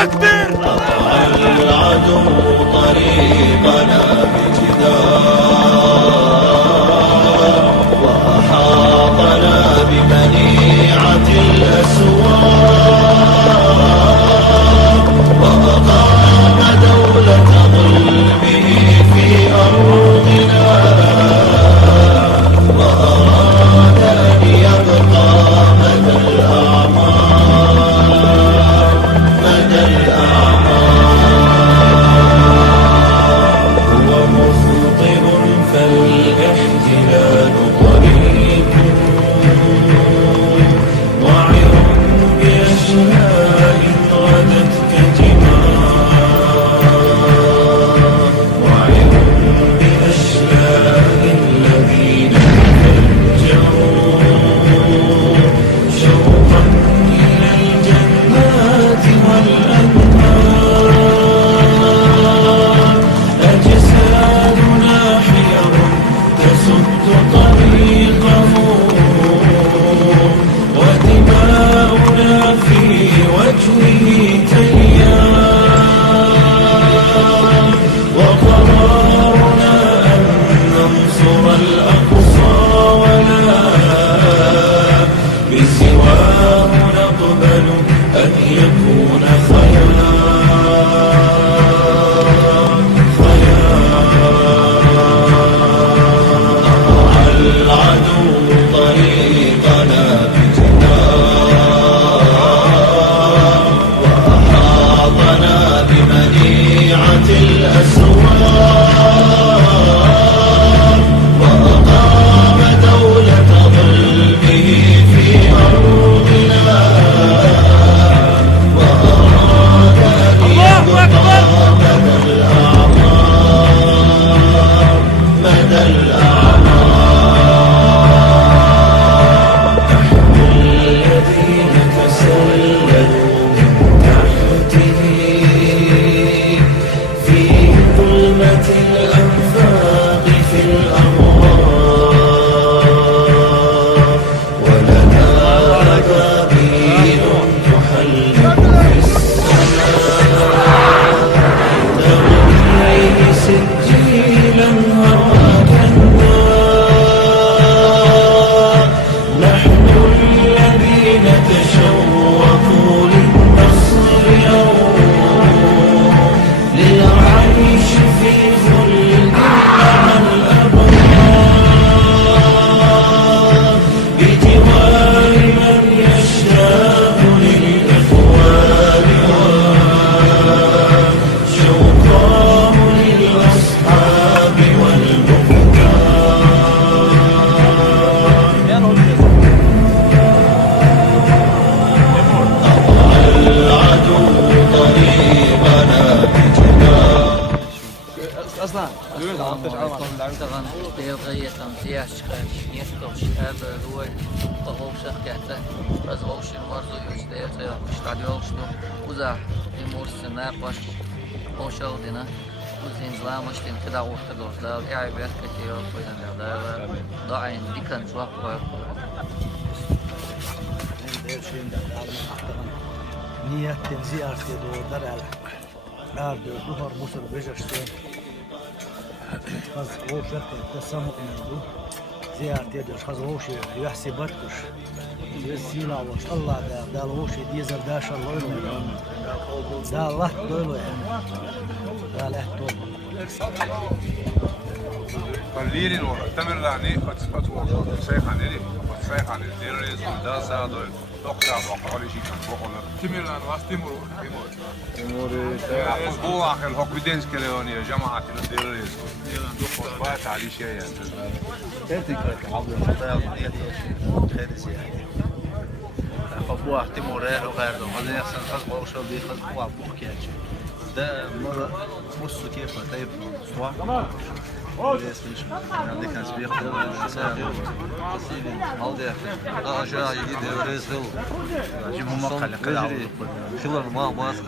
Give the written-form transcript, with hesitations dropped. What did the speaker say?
تكبير. قطع العدو طريقنا بجدار وأحاطنا بمنيعة الأسوار وأقام دولة ظلمه في أرضنا وأراد أن يبقى مدى الأعمار مدى الأعمار. هو مخطئ فالاحتلال طريق وعر بأشلاء غدت كجمار وعر بأشلاء الذين فجروا شوقا إلى الجنات والأنهار. أجسادنا حير تسد طريقه ودماؤنا في وجهه تيار وقرارنا أن ننصر الأقصى ولا بسواه نقبل أن يكون خيار العدو طريقنا بجدار وأحاطنا بمنيعة الأسوار وأقام دولة ظلمه في أرضنا وأراد أن يبقى مدى الأعمار مدى الأعمار. الذين تسللوا من تحته في ظلمة الأنفاق في الأموار ولنا أبابيل تحلق في السماء ترميه سجيلا هواك النار. نحن الذين تشوقوا للنصر يوم للعيش في خلد مع الأبرار بجوار من يشتاق للإخوان وشوقاه للأصحاب العدو طريقنا بجدار. Niyetten ziyaret ediyorlar el. Erdi, duhar, musur, becerse. Kaz oğuşlarken tesamuk mevdu. Ziyaret ediyoruz. Kaz oğuşu yahsi batkuş. Zila olmuş. Allah da dal oğuşu diyezer daş Allah öyle. Da Allah böyle. Da lehto. Lirin ora, tamirlani, sayxaneli, sayxaneli, derez, da sağdı. Doktor bak, alışık bakın. Tamirlan var, Timur. Bu ahir hokbidens keleoni, cemaatine derez. Doktor bak, ali şey yani. تذكرك عبد الفتاة الضيق خير سياحي فبوح تيمور وغيره هذا يحسن خزق وشو بيخزق وعبوك ياجي ده مرة بصوا كيف طيب صواح يعني كان سبيخ الإنسان هذا أجا يجي رئيس هل جيبهم مقالة خلال ما ماسك